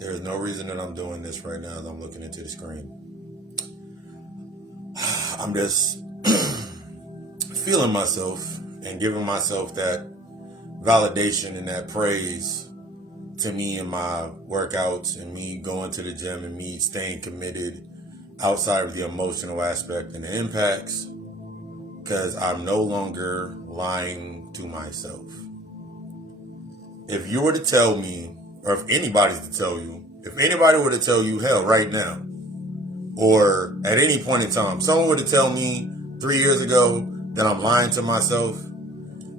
There is no reason that I'm doing this right now as I'm looking into the screen. I'm just feeling myself and giving myself that validation and that praise to me and my workouts and me going to the gym and me staying committed outside of the emotional aspect and the impacts, because I'm no longer lying to myself. If you were to tell me, or if anybody's to tell you, if anybody were to tell you, hell, right now, or at any point in time, someone were to tell me 3 years ago that I'm lying to myself,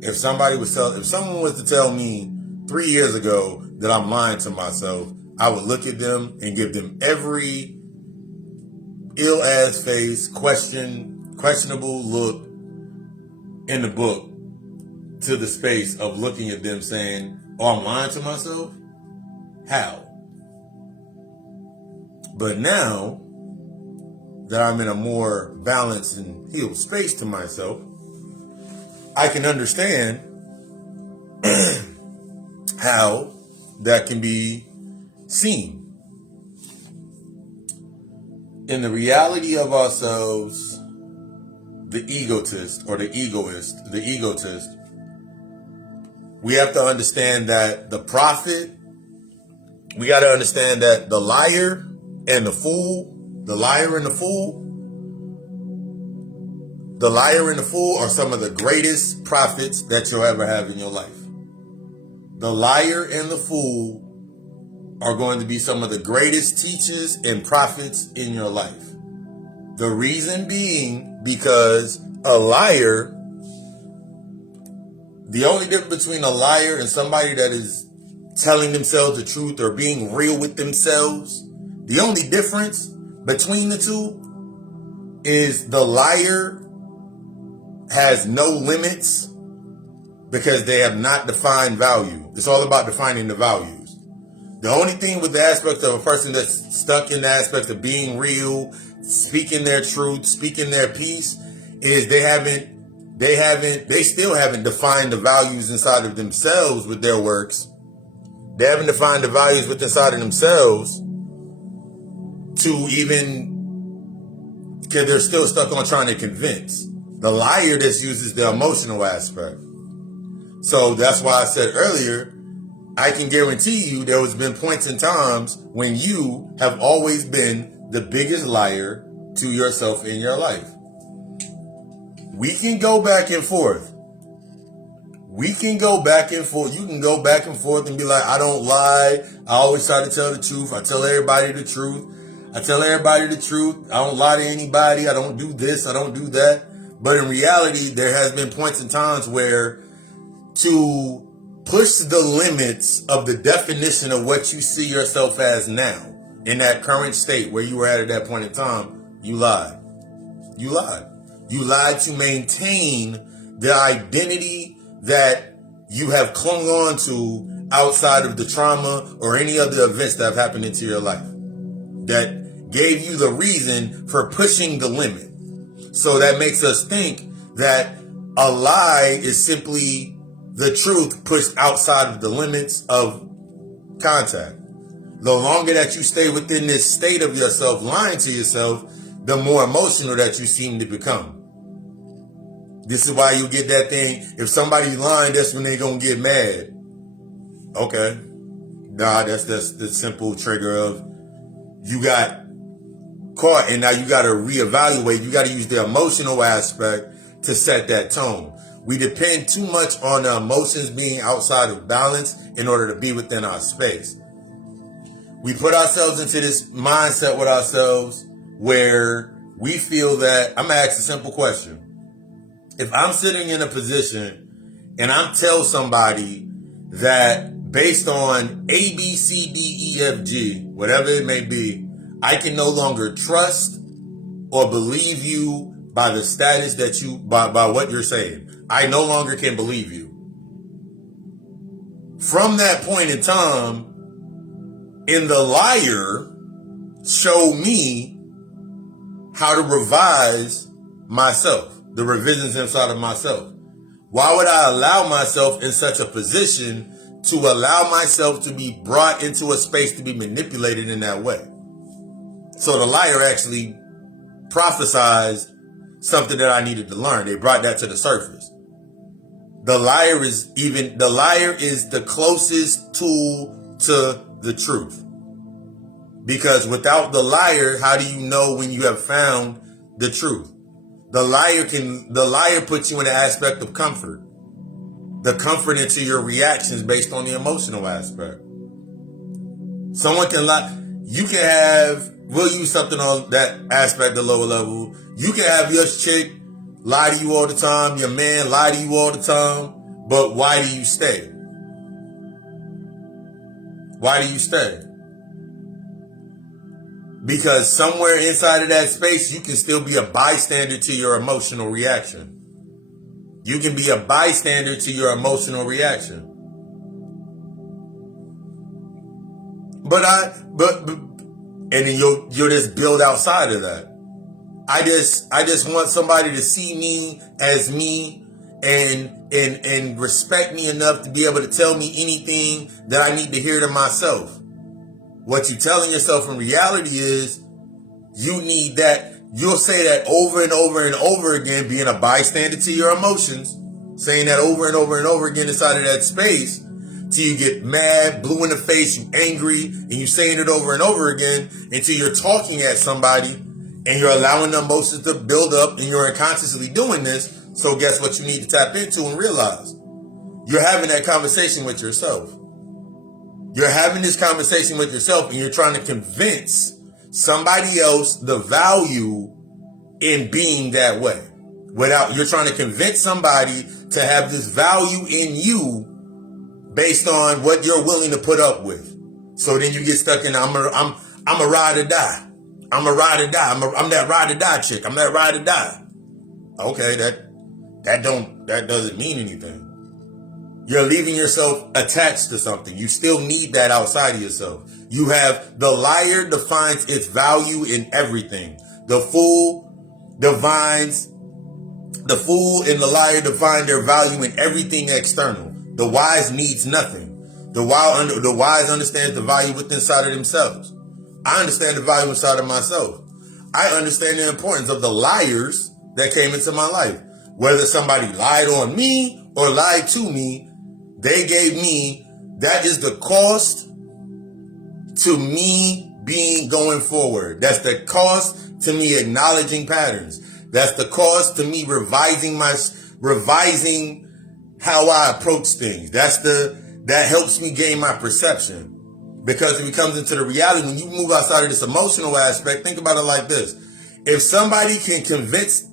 if someone was to tell me 3 years ago that I'm lying to myself, I would look at them and give them every ill-ass face, questionable look in the book to the space of looking at them saying, oh, I'm lying to myself? How? But now that I'm in a more balanced and healed space to myself, I can understand how that can be seen. In the reality of ourselves, the egotist, we have to understand that the prophet, we got to understand that the liar and the fool are some of the greatest prophets that you'll ever have in your life. The liar and the fool are going to be some of the greatest teachers and prophets in your life. The reason being because a liar, the only difference between a liar and somebody that is telling themselves the truth or being real with themselves, the only difference between the two is the liar has no limits because they have not defined value. It's all about defining the values. The only thing with the aspect of a person that's stuck in the aspect of being real, speaking their truth, speaking their peace, is they still haven't defined the values inside of themselves with their works. They haven't defined the values within inside of themselves to even, because they're still stuck on trying to convince. The liar just uses the emotional aspect. So that's why I said earlier, I can guarantee you there has been points in times when you have always been the biggest liar to yourself in your life. We can go back and forth. You can go back and forth and be like, I don't lie. I always try to tell the truth. I tell everybody the truth. I don't lie to anybody. I don't do this. I don't do that. But in reality, there has been points and times where to push the limits of the definition of what you see yourself as now, in that current state where you were at that point in time, you lied. You lied. You lied to maintain the identity that you have clung on to outside of the trauma or any other events that have happened into your life that gave you the reason for pushing the limit. So that makes us think that a lie is simply the truth pushed outside of the limits of contact. The longer that you stay within this state of yourself, lying to yourself, the more emotional that you seem to become. This is why you get that thing, if somebody's lying, that's when they're going to get mad. Okay. Nah, that's the simple trigger of you got caught and now you got to reevaluate. You got to use the emotional aspect to set that tone. We depend too much on the emotions being outside of balance in order to be within our space. We put ourselves into this mindset with ourselves where we feel that, I'm going to ask a simple question. If I'm sitting in a position and I tell somebody that based on A, B, C, D, E, F, G, whatever it may be, I can no longer trust or believe you by the status that you, by what you're saying. I no longer can believe you. From that point in time, in the liar, show me how to revise myself, the revisions inside of myself. Why would I allow myself in such a position to allow myself to be brought into a space to be manipulated in that way. So the liar actually prophesized something that I needed to learn. They brought that to the surface. The liar is the closest tool to the truth. Because without the liar, how do you know when you have found the truth? The liar puts you in the aspect of comfort. The comfort into your reactions based on the emotional aspect. Someone can lie. You can have, we'll use something on that aspect, the lower level. You can have your chick lie to you all the time, your man lie to you all the time, but why do you stay? Why do you stay? Because somewhere inside of that space, you can still be a bystander to your emotional reaction. You can be a bystander to your emotional reaction. And then you'll just build outside of that. I just want somebody to see me as me and respect me enough to be able to tell me anything that I need to hear to myself. What you're telling yourself in reality is you need that. You'll say that over and over and over again, being a bystander to your emotions, saying that over and over and over again inside of that space till you get mad, blue in the face, you angry, and you saying it over and over again until you're talking at somebody and you're allowing the emotions to build up and you're unconsciously doing this. So guess what you need to tap into and realize? You're having that conversation with yourself. You're having this conversation with yourself and you're trying to convince somebody else the value in being that way. You're trying to convince somebody to have this value in you based on what you're willing to put up with. So then you get stuck in, I'm a ride or die. I'm a ride or die. I'm that ride or die chick. I'm that ride or die. Okay, that doesn't mean anything. You're leaving yourself attached to something. You still need that outside of yourself. You have the liar defines its value in everything. The fool and the liar define their value in everything external. The wise needs nothing. The wise understands the value within inside of themselves. I understand the value inside of myself. I understand the importance of the liars that came into my life. Whether somebody lied on me or lied to me, they gave me, that is the cost to me being going forward. That's the cost to me acknowledging patterns. That's the cost to me revising how I approach things. That helps me gain my perception. Because if it comes into the reality, when you move outside of this emotional aspect, think about it like this. If somebody can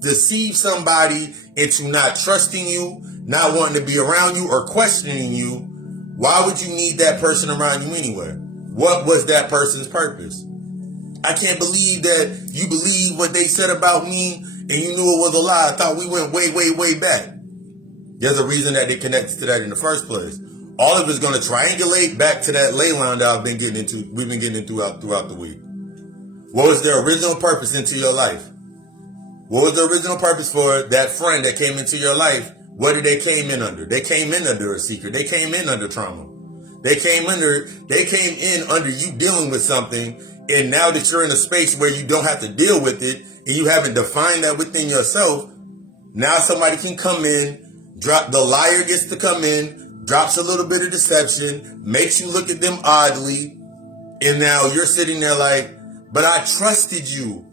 deceive somebody into not trusting you, not wanting to be around you or questioning you, why would you need that person around you anyway? What was that person's purpose? I can't believe that you believe what they said about me and you knew it was a lie. I thought we went way, way, way back. There's a reason that they connected to that in the first place. All of it's going to triangulate back to that ley line that we've been getting into throughout the week. What was their original purpose into your life? What was the original purpose for that friend that came into your life? What did they came in under? They came in under a secret. They came in under trauma. They came in under you dealing with something. And now that you're in a space where you don't have to deal with it and you haven't defined that within yourself, now somebody can come in, the liar gets to come in, drops a little bit of deception, makes you look at them oddly. And now you're sitting there like, but I trusted you.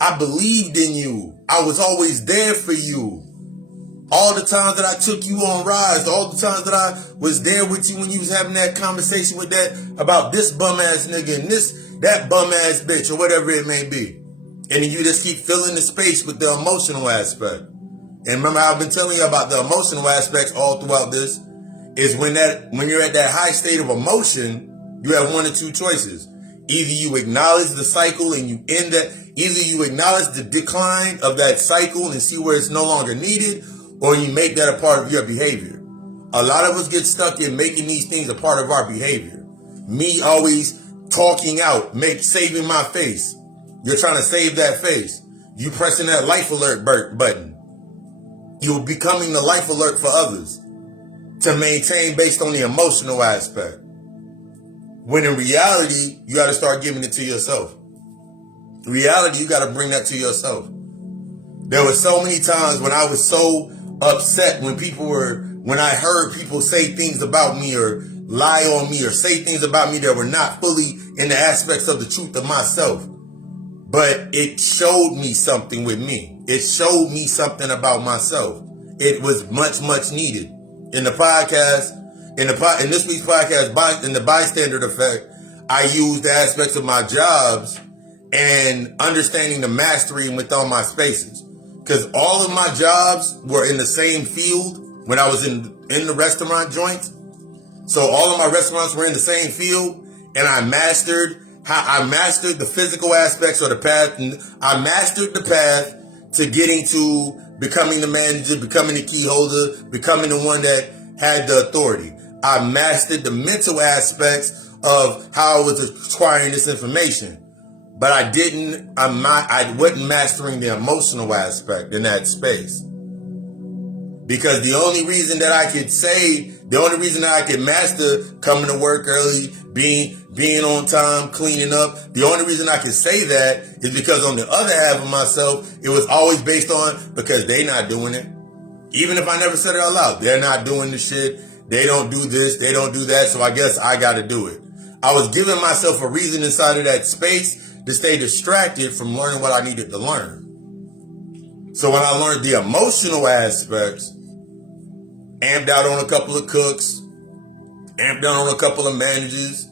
I believed in you. I was always there for you. All the times that I took you on rides, all the times that I was there with you when you was having that conversation with that about this bum ass nigga and that bum ass bitch or whatever it may be. And then you just keep filling the space with the emotional aspect. And remember how I've been telling you about the emotional aspects all throughout this is when you're at that high state of emotion, you have one or two choices. Either you acknowledge the cycle and you end that, either you acknowledge the decline of that cycle and see where it's no longer needed, or you make that a part of your behavior. A lot of us get stuck in making these things a part of our behavior. Me always talking out, saving my face. You're trying to save that face. You pressing that life alert button. You're becoming the life alert for others. to maintain based on the emotional aspect. When in reality, you got to start giving it to yourself. In reality, you got to bring that to yourself. There were so many times when I was so upset when I heard people say things about me or lie on me or say things about me that were not fully in the aspects of the truth of myself. But it showed me something with me. It showed me something about myself. It was much, much needed. In the podcast, in this week's podcast, in the bystander effect, I used the aspects of my jobs and understanding the mastery with all my spaces. Because all of my jobs were in the same field when I was in the restaurant joints. So all of my restaurants were in the same field, and I mastered the physical aspects or the path. I mastered the path to getting to becoming the manager, becoming the key holder, becoming the one that had the authority. I mastered the mental aspects of how I was acquiring this information. But I wasn't mastering the emotional aspect in that space. Because the only reason that I could master coming to work early, being on time, cleaning up, the only reason I can say that is because on the other half of myself, it was always based on because they not doing it. Even if I never said it out loud, they're not doing the shit. They don't do this, they don't do that, so I guess I got to do it. I was giving myself a reason inside of that space to stay distracted from learning what I needed to learn. So when I learned the emotional aspects, amped out on a couple of cooks, amped out on a couple of managers,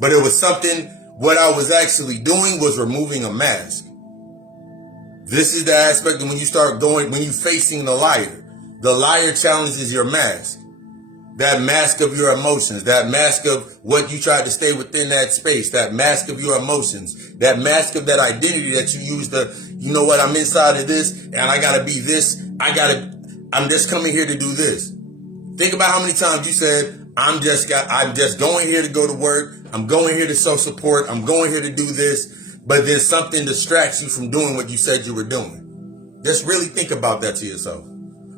but it was something, what I was actually doing was removing a mask. This is the aspect of when you're facing the liar challenges your mask. That mask of your emotions, that mask of what you tried to stay within that space, that mask of your emotions, that mask of that identity that you use you know what, I'm inside of this and I gotta be this, I'm just coming here to do this. Think about how many times you said, I'm just going here to go to work, I'm going here to show support, I'm going here to do this, but then something distracts you from doing what you said you were doing. Just really think about that to yourself.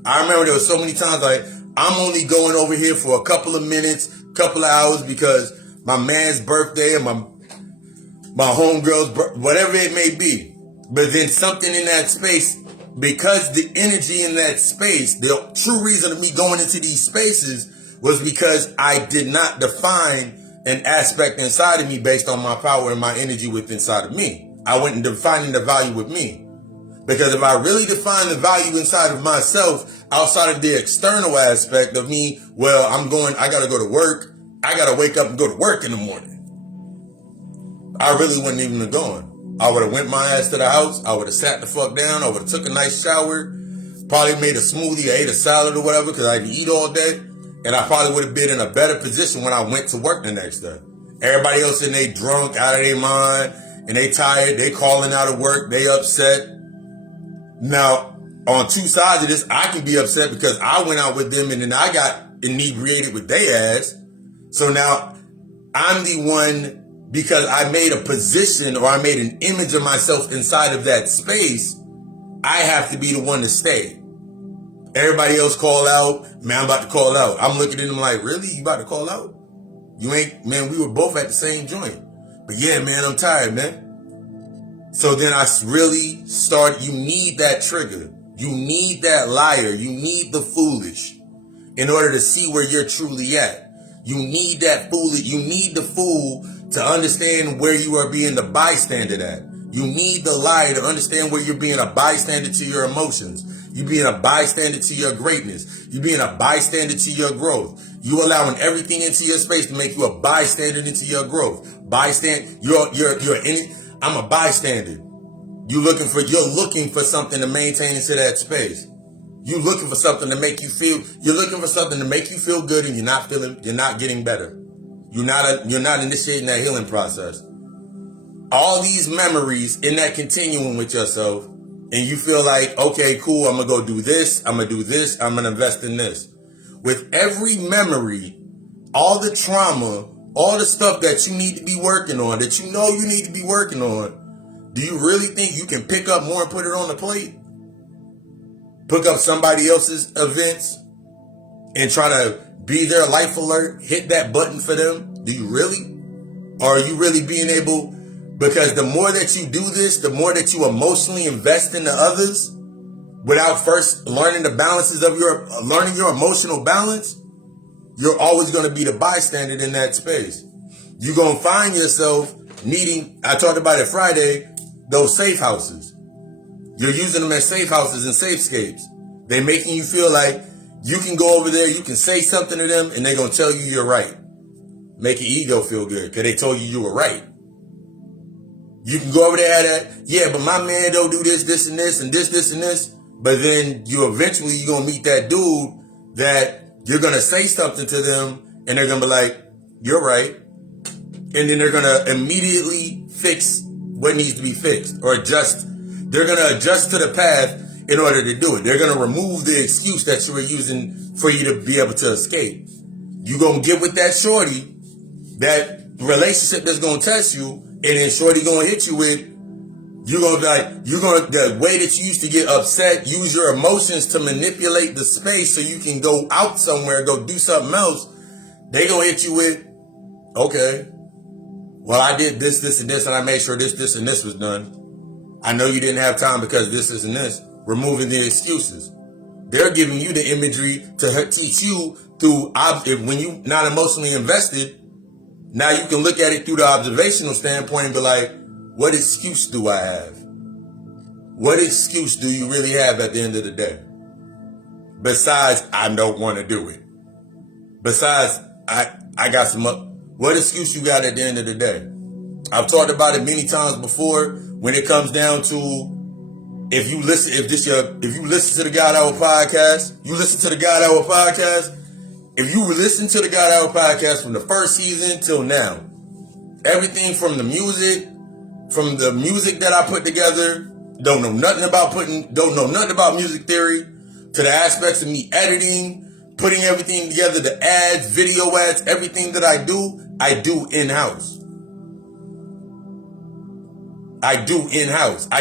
I remember there were so many times like, I'm only going over here for a couple of minutes, couple of hours because my man's birthday or my homegirl's birthday, whatever it may be. But then something in that space, because the energy in that space, the true reason of me going into these spaces was because I did not define an aspect inside of me based on my power and my energy within inside of me. I wasn't defining the value with me. Because if I really define the value inside of myself, outside of the external aspect of me, well, I gotta go to work. I gotta wake up and go to work in the morning. I really wouldn't even have gone. I would have went my ass to the house. I would have sat the fuck down. I would have took a nice shower. Probably made a smoothie, ate a salad or whatever because I didn't eat all day. And I probably would have been in a better position when I went to work the next day. Everybody else in they drunk, out of their mind, and they tired. They calling out of work. They upset. Now, on two sides of this, I can be upset because I went out with them and then I got inebriated with their ass. So now I'm the one, because I made a position or I made an image of myself inside of that space, I have to be the one to stay. Everybody else call out, man, I'm about to call out. I'm looking at them like, really? You about to call out? You ain't, man, we were both at the same joint. But yeah, man, I'm tired, man. So then I really you need that trigger. You need that liar. You need the foolish in order to see where you're truly at. You need that foolish. You need the fool to understand where you are being the bystander at. You need the liar to understand where you're being a bystander to your emotions. You being a bystander to your greatness. You being a bystander to your growth. You allowing everything into your space to make you a bystander into your growth. I'm a bystander. You're looking for something to maintain into that space. You're looking for something to make you feel good and you're not getting better. You're not initiating that healing process. All these memories in that continuum with yourself, and you feel like, okay, cool, I'm gonna go do this, I'm gonna invest in this. With every memory, all the trauma, all the stuff that you need to be working on, that you know you need to be working on, do you really think you can pick up more and put it on the plate? Pick up somebody else's events and try to be their life alert, hit that button for them? Do you really? Or are you really being able, because the more that you do this, the more that you emotionally invest into others without first learning the balances of learning your emotional balance, you're always going to be the bystander in that space. You're going to find yourself needing, I talked about it Friday, those safe houses. You're using them as safe houses and safescapes. They're making you feel like you can go over there, you can say something to them, and they're going to tell you you're right. Make your ego feel good because they told you were right. You can go over there and yeah, but my man don't do this, this, and this, and this, this, and this. But then you're going to meet that dude that you're going to say something to them, and they're going to be like, you're right. And then they're going to immediately fix what needs to be fixed or adjust. They're going to adjust to the path in order to do it. They're going to remove the excuse that you were using for you to be able to escape. You're going to get with that shorty, that relationship that's going to test you, and then shorty going to hit you with, you're going to be like, the way that you used to get upset, use your emotions to manipulate the space so you can go out somewhere, go do something else. They going to hit you with, okay, well, I did this, this, and this, and I made sure this, this, and this was done. I know you didn't have time because this, and this. Removing the excuses. They're giving you the imagery to teach you through, when you're not emotionally invested, now you can look at it through the observational standpoint and be like, what excuse do I have? What excuse do you really have at the end of the day? Besides, I don't want to do it. Besides, I got some, what excuse you got at the end of the day? I've talked about it many times before when it comes down to, if you listen to the God Hour podcast, if you listen to the God Hour podcast from the first season till now, everything from the music that I put together, don't know nothing about music theory, to the aspects of me editing, putting everything together, the ads, video ads, everything that I do in-house. I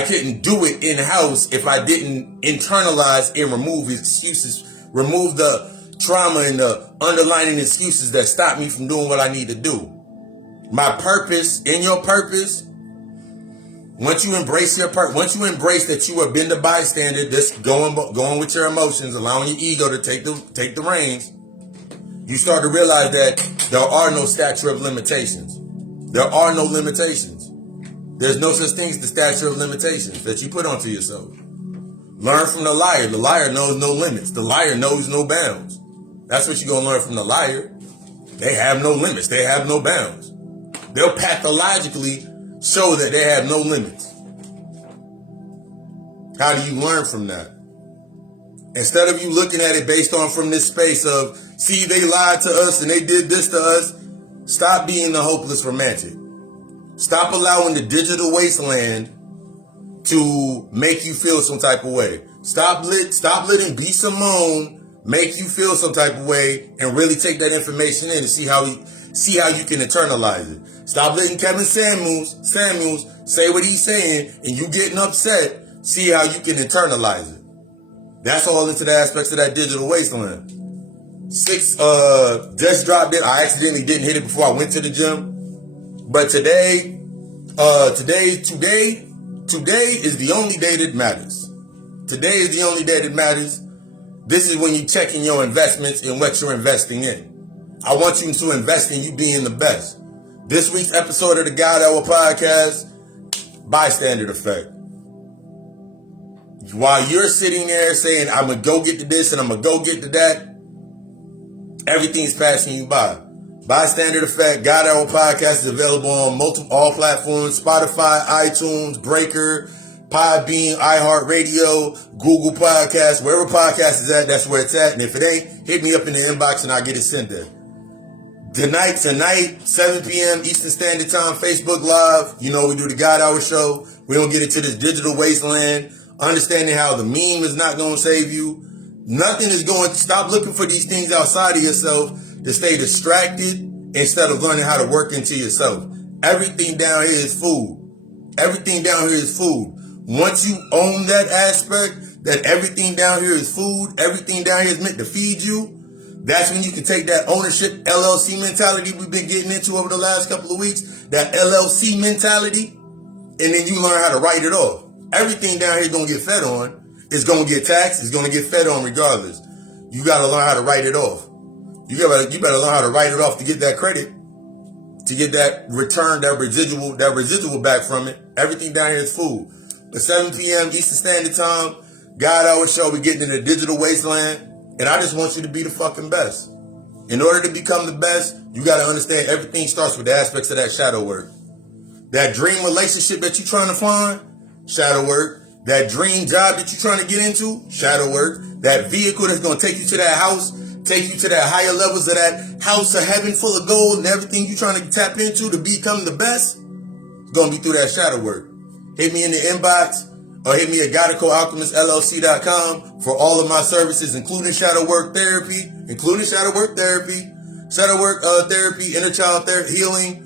couldn't do it in-house if I didn't internalize and remove excuses, remove the trauma and the underlying excuses that stop me from doing what I need to do. My purpose, in your purpose, once you embrace that you have been the bystander, just going with your emotions, allowing your ego to take the reins, you start to realize that there are no statute of limitations. There are no limitations. There's no such thing as the statute of limitations that you put onto yourself. Learn from the liar. The liar knows no limits. The liar knows no bounds. That's what you're going to learn from the liar. They have no limits. They have no bounds. They'll pathologically show that they have no limits. How do you learn from that? Instead of you looking at it based on from this space of, see, they lied to us and they did this to us, stop being the hopeless romantic. Stop allowing the digital wasteland to make you feel some type of way. Stop letting B. Simone make you feel some type of way and really take that information in and see how you can internalize it. Stop letting Kevin Samuels say what he's saying and you getting upset. See how you can internalize it. That's all into the aspects of that digital wasteland. 6 just dropped it. I accidentally didn't hit it before I went to the gym. But today is the only day that matters. Today is the only day that matters. This is when you're checking your investments and what you're investing in. I want you to invest in you being the best. This week's episode of the God Hour podcast, bystander effect. While you're sitting there saying, I'm going to go get to this and I'm going to go get to that, everything's passing you by. Bystander effect, God Hour podcast is available on all platforms: Spotify, iTunes, Breaker, Podbean, iHeartRadio, Google Podcasts, wherever podcast is at, that's where it's at. And if it ain't, hit me up in the inbox and I'll get it sent there. Tonight, 7 p.m. Eastern Standard Time, Facebook Live. You know, we do the God Hour show. We don't get into this digital wasteland. Understanding how the meme is not going to save you. Nothing is going to stop looking for these things outside of yourself to stay distracted instead of learning how to work into yourself. Everything down here is food. Everything down here is food. Once you own that aspect, that everything down here is food, everything down here is meant to feed you, That's when you can take that ownership LLC mentality we've been getting into over the last couple of weeks, that LLC mentality, and then you learn how to write it off. Everything down here is going to get fed on. It's going to get taxed. It's going to get fed on regardless. You got to learn how to write it off. You better learn how to write it off to get that credit, to get that return, that residual back from it. Everything down here is food. At 7 p.m. Eastern Standard Time, God Hour Show, we're getting in the digital wasteland. And I just want you to be the fucking best. In order to become the best, you got to understand everything starts with the aspects of that shadow work. That dream relationship that you're trying to find, shadow work. That dream job that you're trying to get into, shadow work. That vehicle that's going to take you to that house, take you to that higher levels of that house of heaven full of gold and everything you're trying to tap into to become the best, it's going to be through that shadow work. Hit me in the inbox or hit me at GodAccordAlchemistLLC.com for all of my services, including shadow work therapy, therapy, inner child therapy, healing.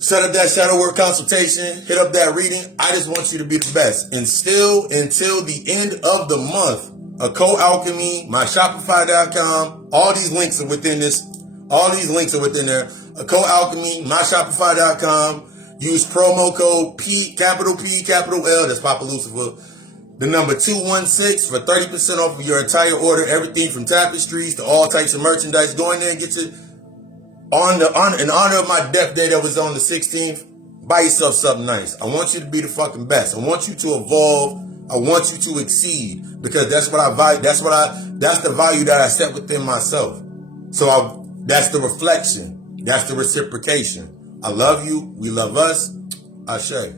Set up that shadow work consultation. Hit up that reading. I just want you to be the best. And still, until the end of the month, Occult Alchemy, my Shopify.com, all these links are within this. All these links are within there. Occult Alchemy, my Shopify.com. Use promo code P, capital L, that's Papa Lucifer. The number 216 for 30% off of your entire order. Everything from tapestries to all types of merchandise. Go in there and get your... in honor of my death day that was on the 16th, buy yourself something nice. I want you to be the fucking best. I want you to evolve. I want you to exceed because that's what I value. That's the value that I set within myself. So that's the reflection. That's the reciprocation. I love you. We love us. Ashe.